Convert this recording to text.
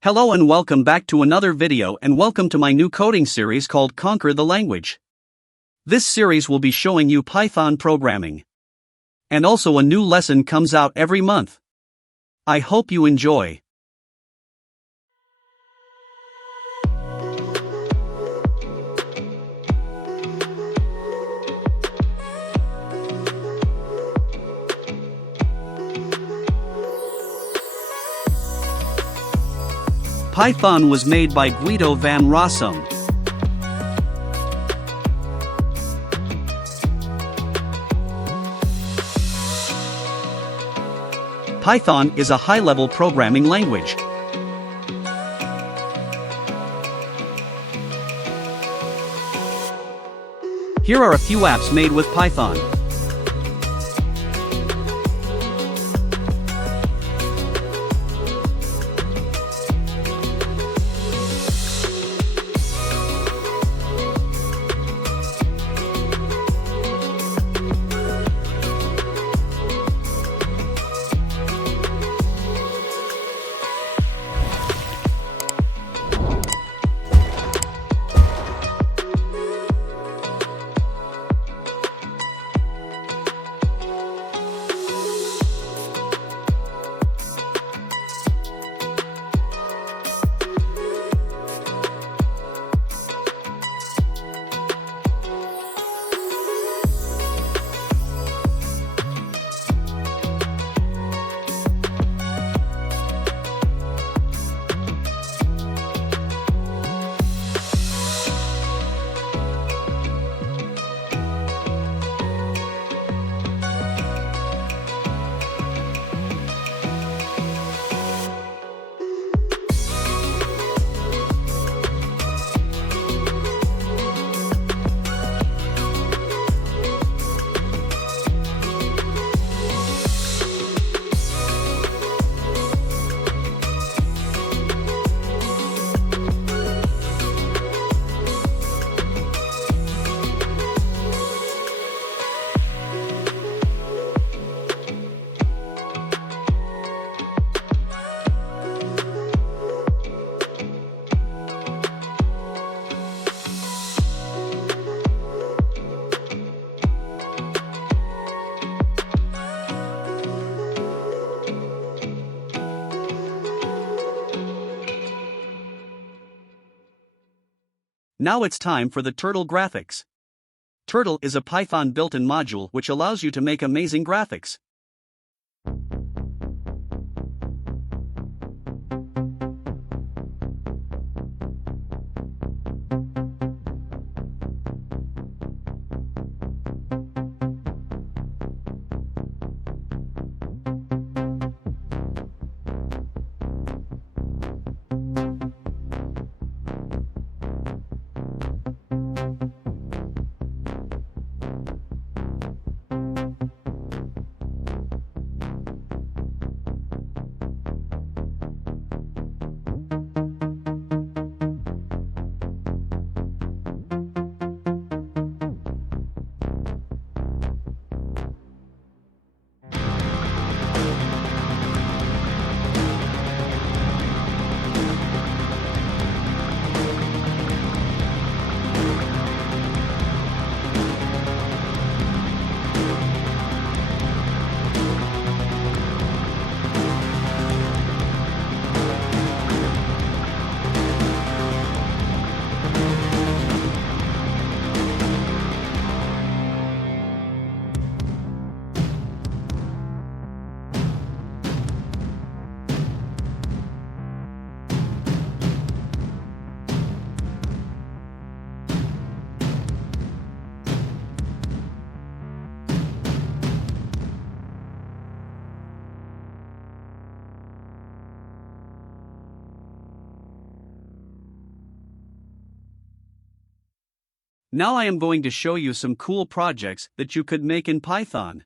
Hello and welcome back to another video, and welcome to my new coding series called Conquer the Language. This series will be showing you Python programming. And also a new lesson comes out every month. I hope you enjoy. Python was made by Guido van Rossum. Python is a high-level programming language. Here are a few apps made with Python. Now it's time for the Turtle graphics. Turtle is a Python built-in module which allows you to make amazing graphics. Now I am going to show you some cool projects that you could make in Python.